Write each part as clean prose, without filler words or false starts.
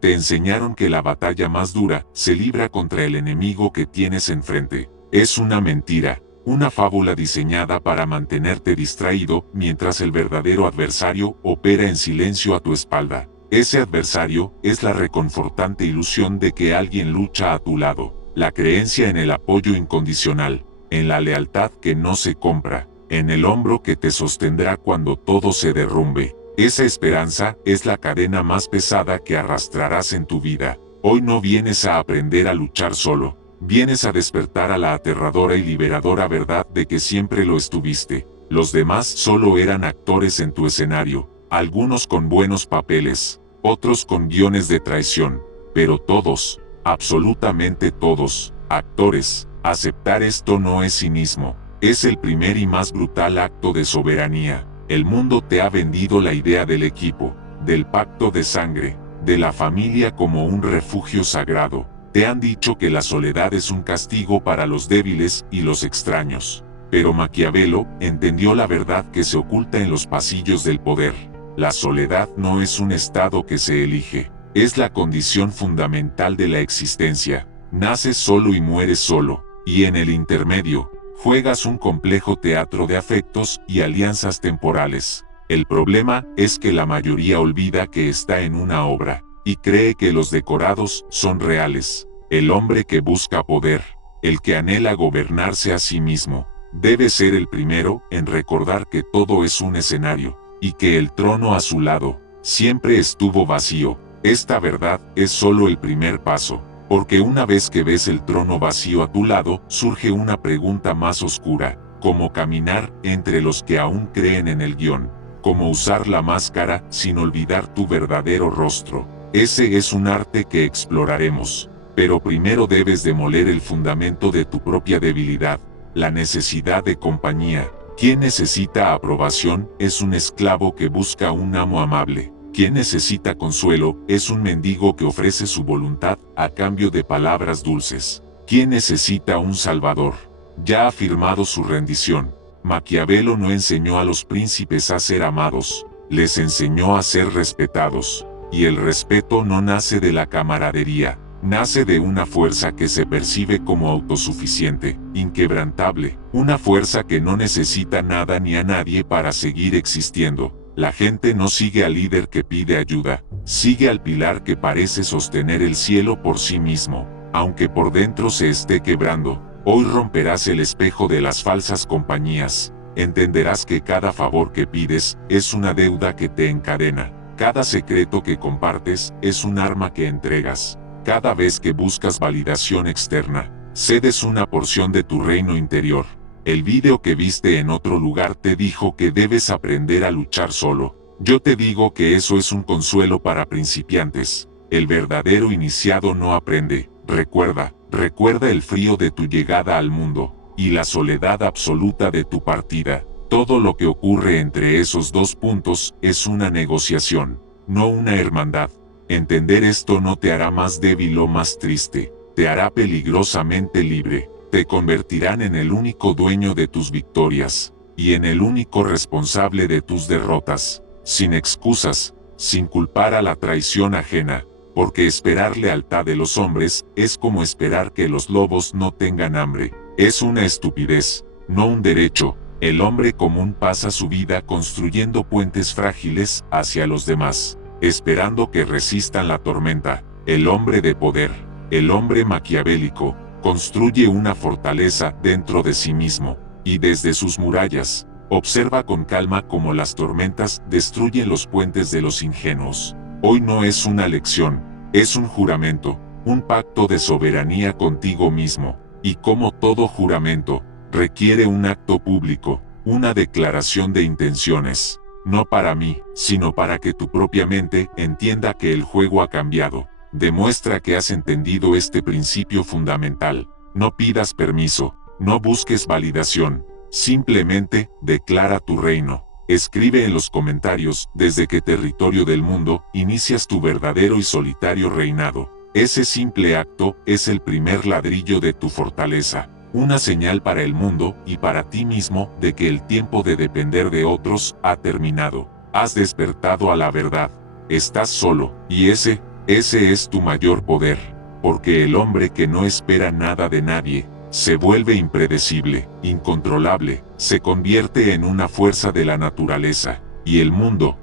Te enseñaron que la batalla más dura se libra contra el enemigo que tienes enfrente. Es una mentira, una fábula diseñada para mantenerte distraído mientras el verdadero adversario opera en silencio a tu espalda. Ese adversario es la reconfortante ilusión de que alguien lucha a tu lado, la creencia en el apoyo incondicional, en la lealtad que no se compra, en el hombro que te sostendrá cuando todo se derrumbe. Esa esperanza es la cadena más pesada que arrastrarás en tu vida. Hoy no vienes a aprender a luchar solo, vienes a despertar a la aterradora y liberadora verdad de que siempre lo estuviste. Los demás solo eran actores en tu escenario, algunos con buenos papeles, otros con guiones de traición, pero todos, absolutamente todos, actores. Aceptar esto no es cinismo, es el primer y más brutal acto de soberanía. El mundo te ha vendido la idea del equipo, del pacto de sangre, de la familia como un refugio sagrado. Te han dicho que la soledad es un castigo para los débiles y los extraños. Pero Maquiavelo entendió la verdad que se oculta en los pasillos del poder. La soledad no es un estado que se elige, es la condición fundamental de la existencia. Naces solo y mueres solo, y en el intermedio, juegas un complejo teatro de afectos y alianzas temporales. El problema es que la mayoría olvida que está en una obra, y cree que los decorados son reales. El hombre que busca poder, el que anhela gobernarse a sí mismo, debe ser el primero en recordar que todo es un escenario, y que el trono a su lado siempre estuvo vacío. Esta verdad es solo el primer paso. Porque una vez que ves el trono vacío a tu lado, surge una pregunta más oscura: ¿cómo caminar entre los que aún creen en el guión? ¿Cómo usar la máscara sin olvidar tu verdadero rostro? Ese es un arte que exploraremos. Pero primero debes demoler el fundamento de tu propia debilidad, la necesidad de compañía. Quien necesita aprobación es un esclavo que busca un amo amable. Quien necesita consuelo es un mendigo que ofrece su voluntad a cambio de palabras dulces. Quien necesita un salvador ya ha firmado su rendición. Maquiavelo no enseñó a los príncipes a ser amados, les enseñó a ser respetados. Y el respeto no nace de la camaradería, nace de una fuerza que se percibe como autosuficiente, inquebrantable, una fuerza que no necesita nada ni a nadie para seguir existiendo. La gente no sigue al líder que pide ayuda, sigue al pilar que parece sostener el cielo por sí mismo, aunque por dentro se esté quebrando. Hoy romperás el espejo de las falsas compañías, entenderás que cada favor que pides es una deuda que te encadena, cada secreto que compartes es un arma que entregas, cada vez que buscas validación externa, cedes una porción de tu reino interior. El vídeo que viste en otro lugar te dijo que debes aprender a luchar solo. Yo te digo que eso es un consuelo para principiantes. El verdadero iniciado no aprende. Recuerda el frío de tu llegada al mundo, y la soledad absoluta de tu partida. Todo lo que ocurre entre esos dos puntos es una negociación, no una hermandad. Entender esto no te hará más débil o más triste, te hará peligrosamente libre. Te convertirán en el único dueño de tus victorias, y en el único responsable de tus derrotas, sin excusas, sin culpar a la traición ajena, porque esperar lealtad de los hombres es como esperar que los lobos no tengan hambre. Es una estupidez, no un derecho. El hombre común pasa su vida construyendo puentes frágiles hacia los demás, esperando que resistan la tormenta. El hombre de poder, el hombre maquiavélico, construye una fortaleza dentro de sí mismo, y desde sus murallas, observa con calma cómo las tormentas destruyen los puentes de los ingenuos. Hoy no es una lección, es un juramento, un pacto de soberanía contigo mismo, y como todo juramento, requiere un acto público, una declaración de intenciones, no para mí, sino para que tu propia mente entienda que el juego ha cambiado. Demuestra que has entendido este principio fundamental. No pidas permiso, no busques validación, simplemente declara tu reino. Escribe en los comentarios desde qué territorio del mundo inicias tu verdadero y solitario reinado. Ese simple acto es el primer ladrillo de tu fortaleza, una señal para el mundo y para ti mismo de que el tiempo de depender de otros ha terminado. Has despertado a la verdad. Estás solo, y ese Ese es tu mayor poder, porque el hombre que no espera nada de nadie, se vuelve impredecible, incontrolable, se convierte en una fuerza de la naturaleza, y el mundo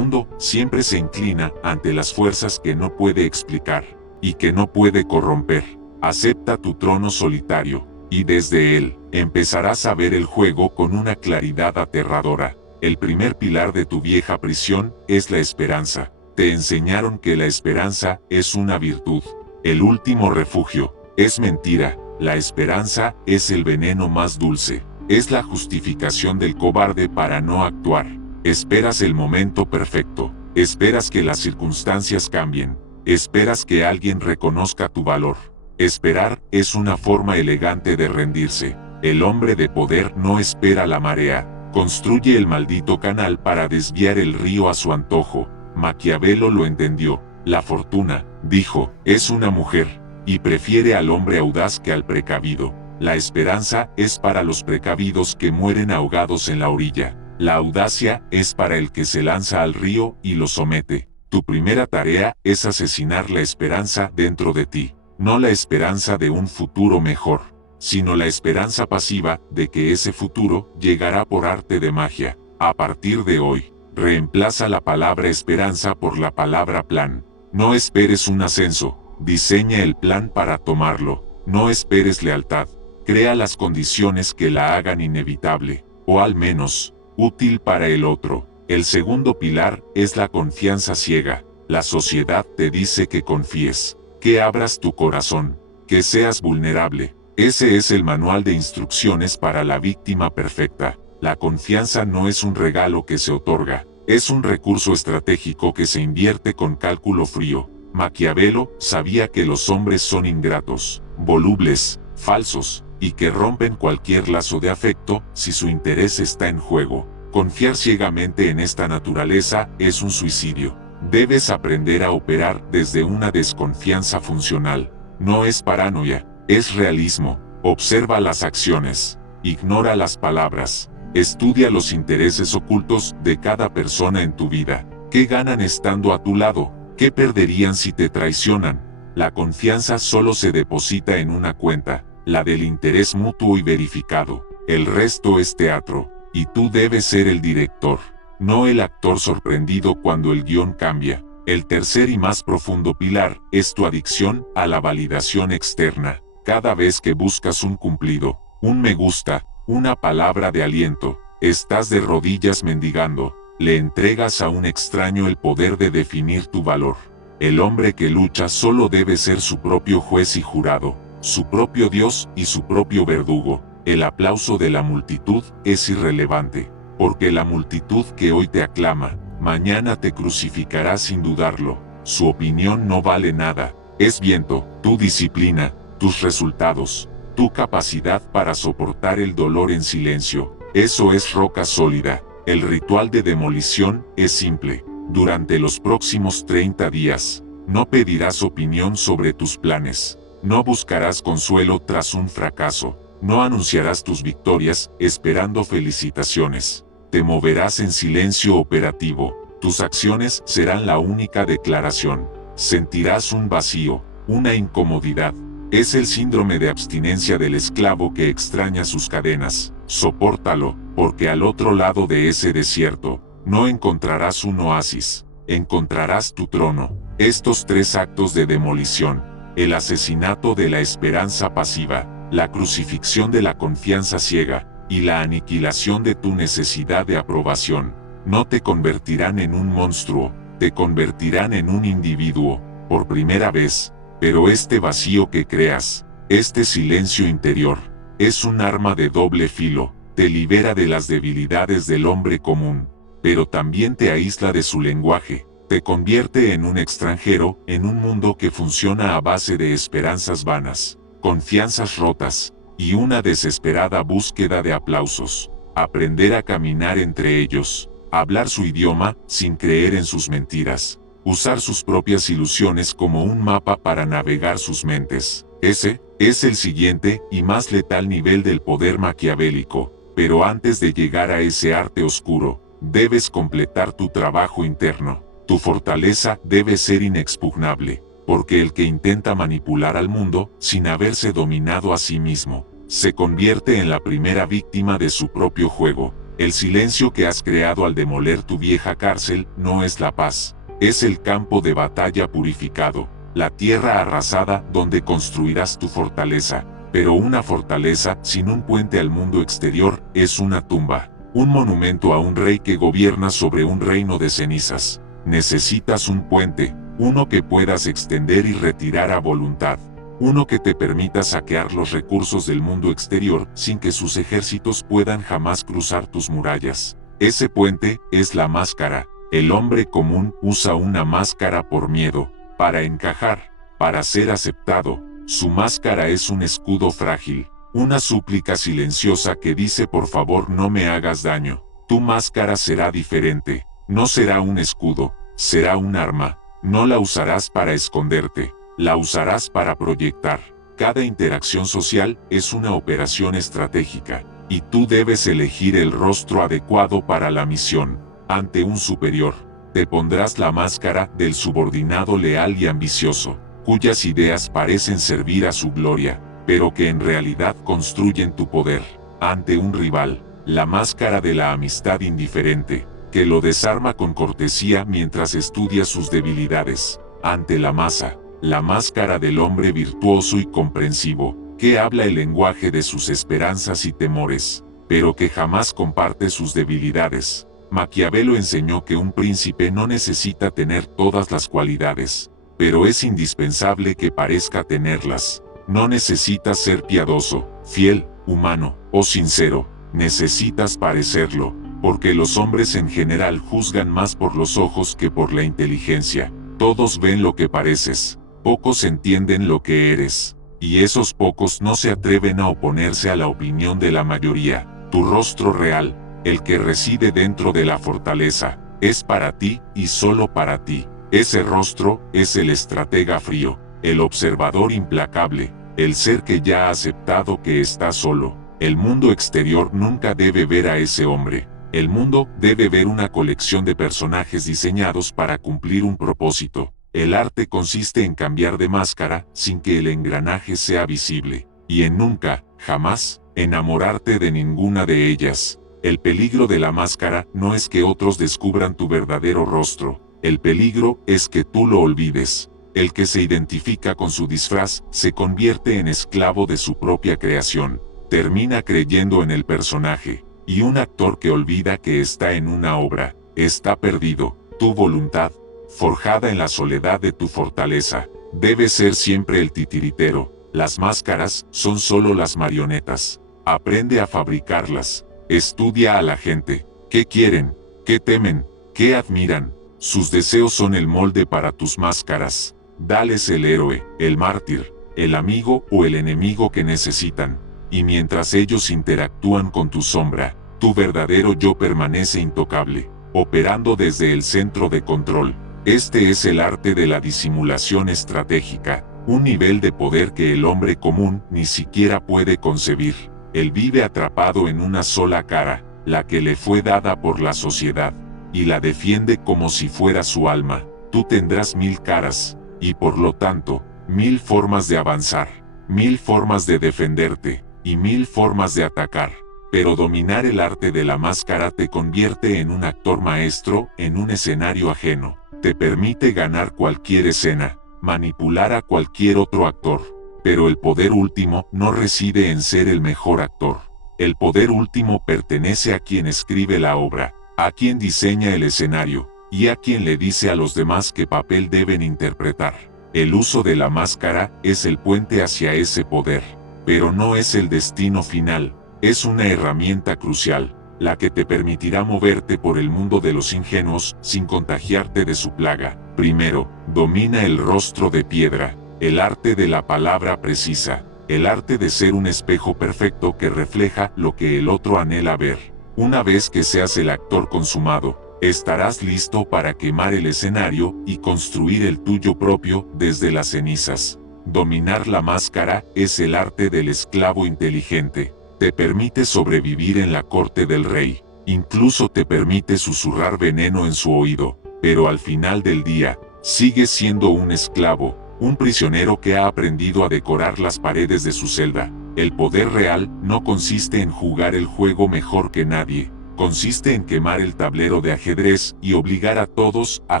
siempre se inclina ante las fuerzas que no puede explicar, y que no puede corromper. Acepta tu trono solitario, y desde él, empezarás a ver el juego con una claridad aterradora. El primer pilar de tu vieja prisión es la esperanza. Te enseñaron que la esperanza es una virtud. El último refugio es mentira. La esperanza es el veneno más dulce. Es la justificación del cobarde para no actuar. Esperas el momento perfecto. Esperas que las circunstancias cambien. Esperas que alguien reconozca tu valor. Esperar es una forma elegante de rendirse. El hombre de poder no espera la marea. Construye el maldito canal para desviar el río a su antojo. Maquiavelo lo entendió. La fortuna, dijo, es una mujer, y prefiere al hombre audaz que al precavido. La esperanza es para los precavidos que mueren ahogados en la orilla. La audacia es para el que se lanza al río y lo somete. Tu primera tarea es asesinar la esperanza dentro de ti. No la esperanza de un futuro mejor, sino la esperanza pasiva de que ese futuro llegará por arte de magia. A partir de hoy, reemplaza la palabra esperanza por la palabra plan. No esperes un ascenso, diseña el plan para tomarlo. No esperes lealtad, crea las condiciones que la hagan inevitable, o al menos, útil para el otro. El segundo pilar es la confianza ciega. La sociedad te dice que confíes, que abras tu corazón, que seas vulnerable. Ese es el manual de instrucciones para la víctima perfecta. La confianza no es un regalo que se otorga, es un recurso estratégico que se invierte con cálculo frío. Maquiavelo sabía que los hombres son ingratos, volubles, falsos, y que rompen cualquier lazo de afecto si su interés está en juego. Confiar ciegamente en esta naturaleza es un suicidio. Debes aprender a operar desde una desconfianza funcional. No es paranoia, es realismo. Observa las acciones, ignora las palabras. Estudia los intereses ocultos de cada persona en tu vida. ¿Qué ganan estando a tu lado? ¿Qué perderían si te traicionan? La confianza solo se deposita en una cuenta, la del interés mutuo y verificado. El resto es teatro, y tú debes ser el director, no el actor sorprendido cuando el guión cambia. El tercer y más profundo pilar es tu adicción a la validación externa. Cada vez que buscas un cumplido, un me gusta, una palabra de aliento, estás de rodillas mendigando. Le entregas a un extraño el poder de definir tu valor. El hombre que lucha solo debe ser su propio juez y jurado, su propio Dios y su propio verdugo. El aplauso de la multitud es irrelevante, porque la multitud que hoy te aclama, mañana te crucificará sin dudarlo. Su opinión no vale nada, es viento. Tu disciplina, tus resultados, tu capacidad para soportar el dolor en silencio, eso es roca sólida. El ritual de demolición es simple. Durante los próximos 30 días, no pedirás opinión sobre tus planes, no buscarás consuelo tras un fracaso, no anunciarás tus victorias esperando felicitaciones. Te moverás en silencio operativo, tus acciones serán la única declaración. Sentirás un vacío, una incomodidad. Es el síndrome de abstinencia del esclavo que extraña sus cadenas. Sopórtalo, porque al otro lado de ese desierto, no encontrarás un oasis, encontrarás tu trono. Estos tres actos de demolición, el asesinato de la esperanza pasiva, la crucifixión de la confianza ciega, y la aniquilación de tu necesidad de aprobación, no te convertirán en un monstruo, te convertirán en un individuo, por primera vez. Pero este vacío que creas, este silencio interior, es un arma de doble filo. Te libera de las debilidades del hombre común, pero también te aísla de su lenguaje, te convierte en un extranjero en un mundo que funciona a base de esperanzas vanas, confianzas rotas, y una desesperada búsqueda de aplausos. Aprender a caminar entre ellos, hablar su idioma sin creer en sus mentiras, usar sus propias ilusiones como un mapa para navegar sus mentes. Ese es el siguiente y más letal nivel del poder maquiavélico. Pero antes de llegar a ese arte oscuro, debes completar tu trabajo interno. Tu fortaleza debe ser inexpugnable, porque el que intenta manipular al mundo, sin haberse dominado a sí mismo, se convierte en la primera víctima de su propio juego. El silencio que has creado al demoler tu vieja cárcel no es la paz, es el campo de batalla purificado, la tierra arrasada donde construirás tu fortaleza. Pero una fortaleza sin un puente al mundo exterior es una tumba, un monumento a un rey que gobierna sobre un reino de cenizas. Necesitas un puente, uno que puedas extender y retirar a voluntad, uno que te permita saquear los recursos del mundo exterior sin que sus ejércitos puedan jamás cruzar tus murallas. Ese puente es la máscara. El hombre común usa una máscara por miedo, para encajar, para ser aceptado. Su máscara es un escudo frágil, una súplica silenciosa que dice por favor no me hagas daño. Tu máscara será diferente, no será un escudo, será un arma. No la usarás para esconderte, la usarás para proyectar. Cada interacción social es una operación estratégica, y tú debes elegir el rostro adecuado para la misión. Ante un superior, te pondrás la máscara del subordinado leal y ambicioso, cuyas ideas parecen servir a su gloria, pero que en realidad construyen tu poder. Ante un rival, la máscara de la amistad indiferente, que lo desarma con cortesía mientras estudia sus debilidades. Ante la masa, la máscara del hombre virtuoso y comprensivo, que habla el lenguaje de sus esperanzas y temores, pero que jamás comparte sus debilidades. Maquiavelo enseñó que un príncipe no necesita tener todas las cualidades, pero es indispensable que parezca tenerlas. No necesitas ser piadoso, fiel, humano o sincero, necesitas parecerlo, porque los hombres en general juzgan más por los ojos que por la inteligencia. Todos ven lo que pareces, pocos entienden lo que eres, y esos pocos no se atreven a oponerse a la opinión de la mayoría. Tu rostro real, el que reside dentro de la fortaleza, es para ti y solo para ti. Ese rostro es el estratega frío, el observador implacable, el ser que ya ha aceptado que está solo. El mundo exterior nunca debe ver a ese hombre. El mundo debe ver una colección de personajes diseñados para cumplir un propósito. El arte consiste en cambiar de máscara sin que el engranaje sea visible, y en nunca, jamás, enamorarte de ninguna de ellas. El peligro de la máscara no es que otros descubran tu verdadero rostro, el peligro es que tú lo olvides. El que se identifica con su disfraz se convierte en esclavo de su propia creación, termina creyendo en el personaje. Y un actor que olvida que está en una obra, está perdido. Tu voluntad, forjada en la soledad de tu fortaleza, debe ser siempre el titiritero. Las máscaras son solo las marionetas. Aprende a fabricarlas. Estudia a la gente. ¿Qué quieren? ¿Qué temen? ¿Qué admiran? Sus deseos son el molde para tus máscaras. Dales el héroe, el mártir, el amigo o el enemigo que necesitan. Y mientras ellos interactúan con tu sombra, tu verdadero yo permanece intocable, operando desde el centro de control. Este es el arte de la disimulación estratégica, un nivel de poder que el hombre común ni siquiera puede concebir. Él vive atrapado en una sola cara, la que le fue dada por la sociedad, y la defiende como si fuera su alma. Tú tendrás 1000 caras, y por lo tanto, 1000 formas de avanzar, 1000 formas de defenderte, y 1000 formas de atacar. Pero dominar el arte de la máscara te convierte en un actor maestro en un escenario ajeno. Te permite ganar cualquier escena, manipular a cualquier otro actor. Pero el poder último no reside en ser el mejor actor. El poder último pertenece a quien escribe la obra, a quien diseña el escenario, y a quien le dice a los demás qué papel deben interpretar. El uso de la máscara es el puente hacia ese poder, pero no es el destino final. Es una herramienta crucial, la que te permitirá moverte por el mundo de los ingenuos sin contagiarte de su plaga. Primero, domina el rostro de piedra, el arte de la palabra precisa, el arte de ser un espejo perfecto que refleja lo que el otro anhela ver. Una vez que seas el actor consumado, estarás listo para quemar el escenario y construir el tuyo propio desde las cenizas. Dominar la máscara es el arte del esclavo inteligente. Te permite sobrevivir en la corte del rey, incluso te permite susurrar veneno en su oído, pero al final del día, sigues siendo un esclavo, un prisionero que ha aprendido a decorar las paredes de su celda. El poder real no consiste en jugar el juego mejor que nadie, consiste en quemar el tablero de ajedrez y obligar a todos a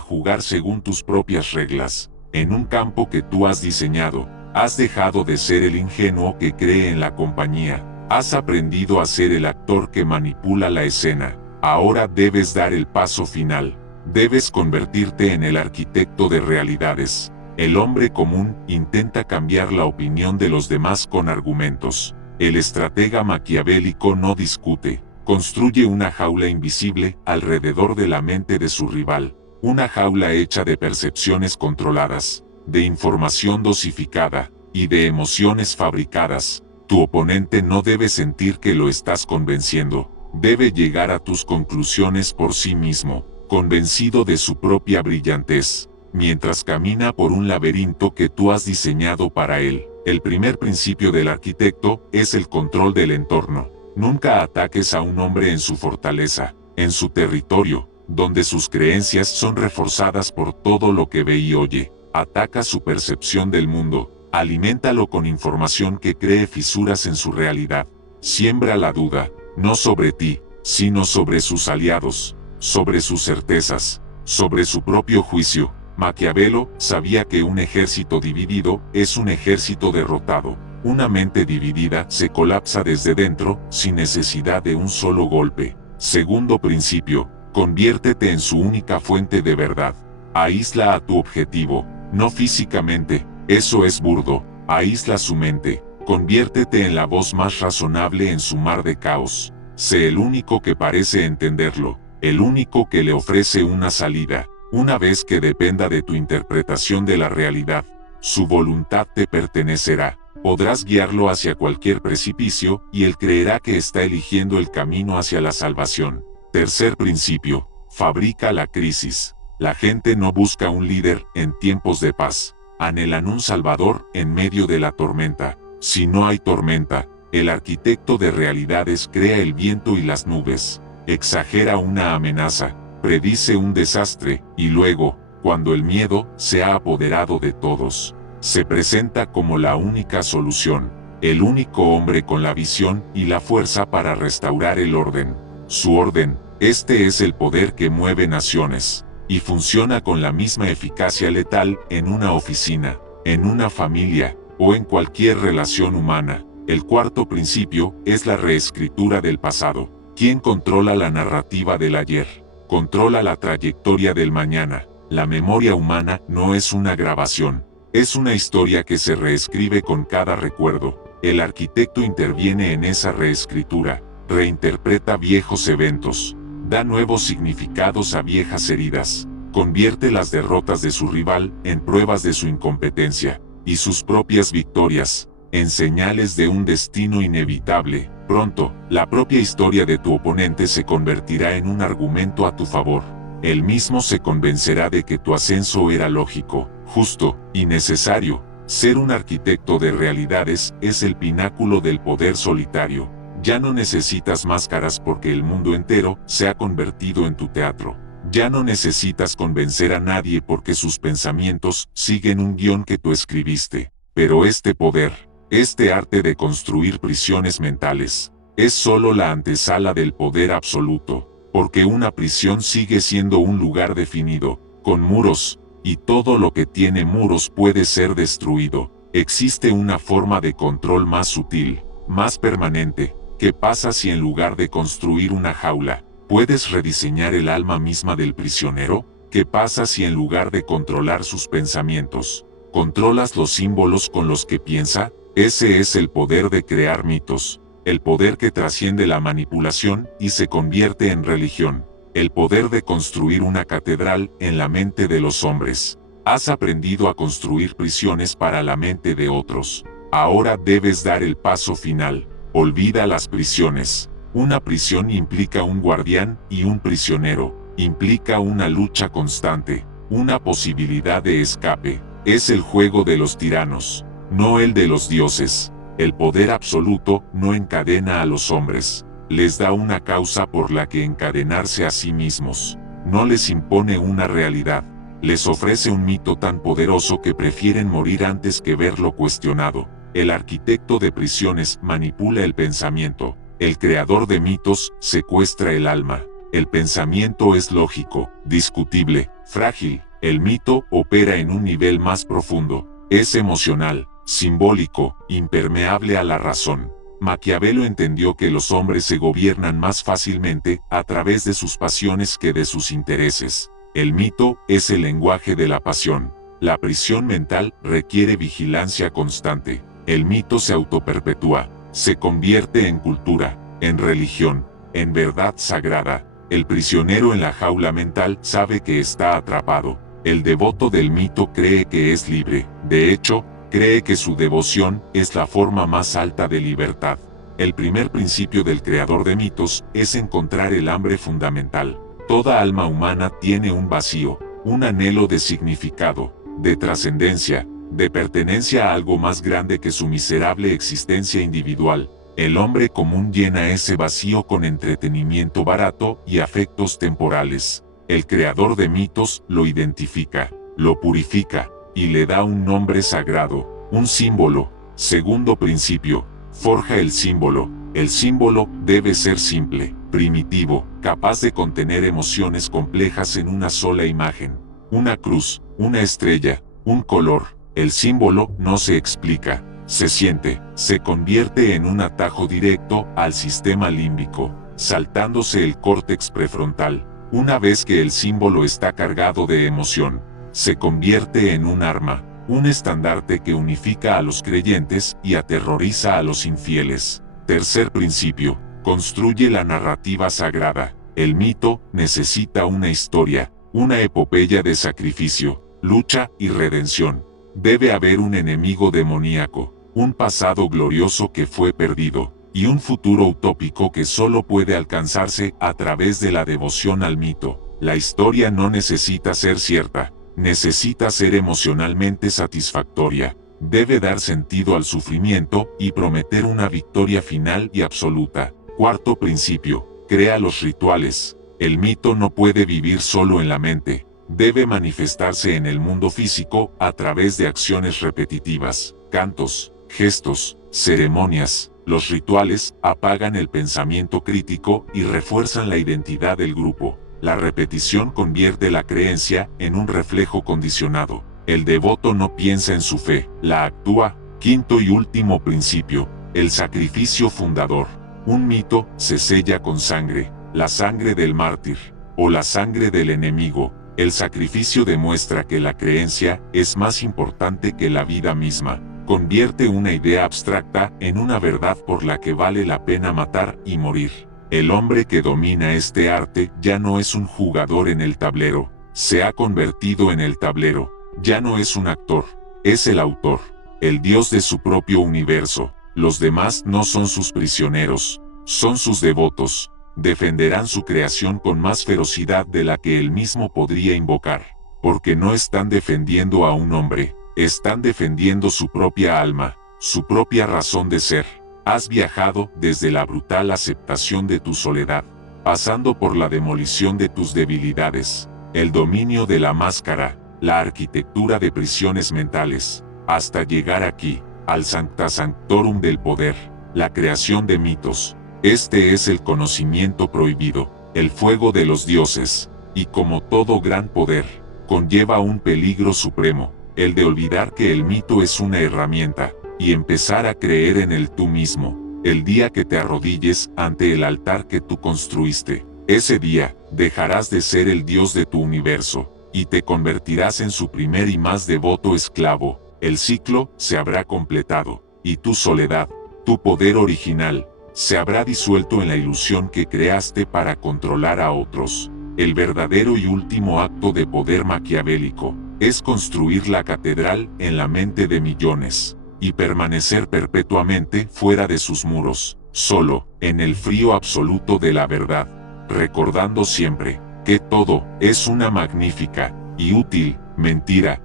jugar según tus propias reglas. En un campo que tú has diseñado, has dejado de ser el ingenuo que cree en la compañía, has aprendido a ser el actor que manipula la escena. Ahora debes dar el paso final. Debes convertirte en el arquitecto de realidades. El hombre común intenta cambiar la opinión de los demás con argumentos. El estratega maquiavélico no discute. Construye una jaula invisible alrededor de la mente de su rival. Una jaula hecha de percepciones controladas, de información dosificada y de emociones fabricadas. Tu oponente no debe sentir que lo estás convenciendo. Debe llegar a tus conclusiones por sí mismo, convencido de su propia brillantez, mientras camina por un laberinto que tú has diseñado para él. El primer principio del arquitecto es el control del entorno. Nunca ataques a un hombre en su fortaleza, en su territorio, donde sus creencias son reforzadas por todo lo que ve y oye. Ataca su percepción del mundo, aliméntalo con información que cree fisuras en su realidad. Siembra la duda, no sobre ti, sino sobre sus aliados, sobre sus certezas, sobre su propio juicio. Maquiavelo sabía que un ejército dividido es un ejército derrotado. Una mente dividida se colapsa desde dentro sin necesidad de un solo golpe. Segundo principio, conviértete en su única fuente de verdad. Aísla a tu objetivo, no físicamente, eso es burdo. Aísla su mente, conviértete en la voz más razonable en su mar de caos. Sé el único que parece entenderlo, el único que le ofrece una salida. Una vez que dependa de tu interpretación de la realidad, su voluntad te pertenecerá. Podrás guiarlo hacia cualquier precipicio y él creerá que está eligiendo el camino hacia la salvación. Tercer principio, fabrica la crisis. La gente no busca un líder en tiempos de paz. Anhelan un salvador en medio de la tormenta. Si no hay tormenta, el arquitecto de realidades crea el viento y las nubes. Exagera una amenaza, predice un desastre, y luego, cuando el miedo se ha apoderado de todos, se presenta como la única solución, el único hombre con la visión y la fuerza para restaurar el orden. Su orden, este es el poder que mueve naciones, y funciona con la misma eficacia letal en una oficina, en una familia, o en cualquier relación humana. El cuarto principio es la reescritura del pasado. ¿Quién controla la narrativa del ayer? Controla la trayectoria del mañana. La memoria humana no es una grabación, es una historia que se reescribe con cada recuerdo. El arquitecto interviene en esa reescritura, reinterpreta viejos eventos, da nuevos significados a viejas heridas, convierte las derrotas de su rival en pruebas de su incompetencia, y sus propias victorias en señales de un destino inevitable. Pronto, la propia historia de tu oponente se convertirá en un argumento a tu favor. Él mismo se convencerá de que tu ascenso era lógico, justo y necesario. Ser un arquitecto de realidades es el pináculo del poder solitario. Ya no necesitas máscaras porque el mundo entero se ha convertido en tu teatro. Ya no necesitas convencer a nadie porque sus pensamientos siguen un guión que tú escribiste. Pero este poder, este arte de construir prisiones mentales, es solo la antesala del poder absoluto, porque una prisión sigue siendo un lugar definido, con muros, y todo lo que tiene muros puede ser destruido. Existe una forma de control más sutil, más permanente. ¿Qué pasa si en lugar de construir una jaula, puedes rediseñar el alma misma del prisionero? ¿Qué pasa si en lugar de controlar sus pensamientos, controlas los símbolos con los que piensa? Ese es el poder de crear mitos, el poder que trasciende la manipulación y se convierte en religión, el poder de construir una catedral en la mente de los hombres. Has aprendido a construir prisiones para la mente de otros. Ahora debes dar el paso final. Olvida las prisiones. Una prisión implica un guardián y un prisionero. Implica una lucha constante, una posibilidad de escape. Es el juego de los tiranos, no el de los dioses. El poder absoluto no encadena a los hombres, les da una causa por la que encadenarse a sí mismos. no les impone una realidad. Les ofrece un mito tan poderoso que prefieren morir antes que verlo cuestionado. El arquitecto de prisiones manipula el pensamiento. El creador de mitos secuestra el alma. El pensamiento es lógico, discutible, frágil. El mito opera en un nivel más profundo. Es emocional, simbólico, impermeable a la razón. Maquiavelo entendió que los hombres se gobiernan más fácilmente a través de sus pasiones que de sus intereses. El mito es el lenguaje de la pasión. La prisión mental requiere vigilancia constante. El mito se autoperpetúa, se convierte en cultura, en religión, en verdad sagrada. El prisionero en la jaula mental sabe que está atrapado. El devoto del mito cree que es libre. De hecho, cree que su devoción es la forma más alta de libertad. El primer principio del creador de mitos es encontrar el hambre fundamental. Toda alma humana tiene un vacío, un anhelo de significado, de trascendencia, de pertenencia a algo más grande que su miserable existencia individual. El hombre común llena ese vacío con entretenimiento barato y afectos temporales. El creador de mitos lo identifica, lo purifica, y le da un nombre sagrado, un símbolo. Segundo principio, forja el símbolo. El símbolo debe ser simple, primitivo, capaz de contener emociones complejas en una sola imagen. Una cruz, una estrella, un color. El símbolo no se explica, se siente, se convierte en un atajo directo al sistema límbico, saltándose el córtex prefrontal. Una vez que el símbolo está cargado de emoción, se convierte en un arma, un estandarte que unifica a los creyentes y aterroriza a los infieles. Tercer principio, construye la narrativa sagrada. El mito necesita una historia, una epopeya de sacrificio, lucha y redención. Debe haber un enemigo demoníaco, un pasado glorioso que fue perdido, y un futuro utópico que solo puede alcanzarse a través de la devoción al mito. La historia no necesita ser cierta, necesita ser emocionalmente satisfactoria. Debe dar sentido al sufrimiento y prometer una victoria final y absoluta. Cuarto principio, crea los rituales. El mito no puede vivir solo en la mente. Debe manifestarse en el mundo físico a través de acciones repetitivas, cantos, gestos, ceremonias. Los rituales apagan el pensamiento crítico y refuerzan la identidad del grupo. La repetición convierte la creencia en un reflejo condicionado. El devoto no piensa en su fe, la actúa. Quinto y último principio, el sacrificio fundador. Un mito se sella con sangre, la sangre del mártir, o la sangre del enemigo. El sacrificio demuestra que la creencia es más importante que la vida misma. Convierte una idea abstracta en una verdad por la que vale la pena matar y morir. El hombre que domina este arte ya no es un jugador en el tablero, se ha convertido en el tablero. Ya no es un actor, es el autor, el dios de su propio universo. Los demás no son sus prisioneros, son sus devotos. Defenderán su creación con más ferocidad de la que él mismo podría invocar, porque no están defendiendo a un hombre, están defendiendo su propia alma, su propia razón de ser. Has viajado desde la brutal aceptación de tu soledad, pasando por la demolición de tus debilidades, el dominio de la máscara, la arquitectura de prisiones mentales, hasta llegar aquí, al Sancta Sanctorum del poder, la creación de mitos. Este es el conocimiento prohibido, el fuego de los dioses, y como todo gran poder, conlleva un peligro supremo, el de olvidar que el mito es una herramienta, y empezar a creer en él tú mismo. El día que te arrodilles ante el altar que tú construiste, ese día, dejarás de ser el dios de tu universo, y te convertirás en su primer y más devoto esclavo. El ciclo se habrá completado, y tu soledad, tu poder original, se habrá disuelto en la ilusión que creaste para controlar a otros. El verdadero y último acto de poder maquiavélico es construir la catedral en la mente de millones, y permanecer perpetuamente fuera de sus muros, solo, en el frío absoluto de la verdad, recordando siempre que todo es una magnífica y útil mentira.